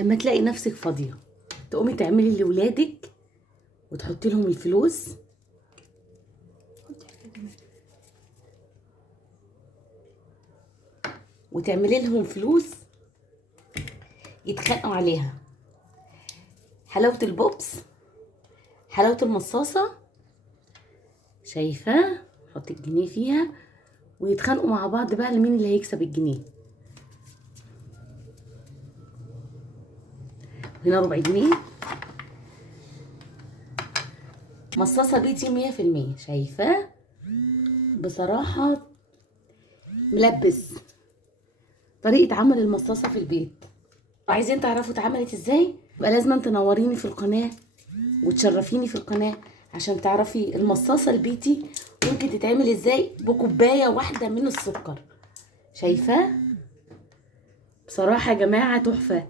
لما تلاقي نفسك فاضيه تقومي تعملي لولادك وتحطي لهم الفلوس وتعملي لهم فلوس يتخانقوا عليها. حلاوه البوبس، حلاوه المصاصه، شايفاه؟ حطي الجنيه فيها ويتخانقوا مع بعض بقى لمين اللي هيكسب الجنيه. هنا ربع جنيه، مصاصه بيتي 100%. شايفاه؟ بصراحه ملبس. طريقه عمل المصاصه في البيت. عايزين تعرفوا اتعملت ازاي؟ يبقى لازم تنوريني في القناه وتشرفيني في القناه عشان تعرفي المصاصه البيتي ممكن تتعمل ازاي بكوبايه واحده من السكر. شايفاه؟ بصراحه يا جماعه تحفه.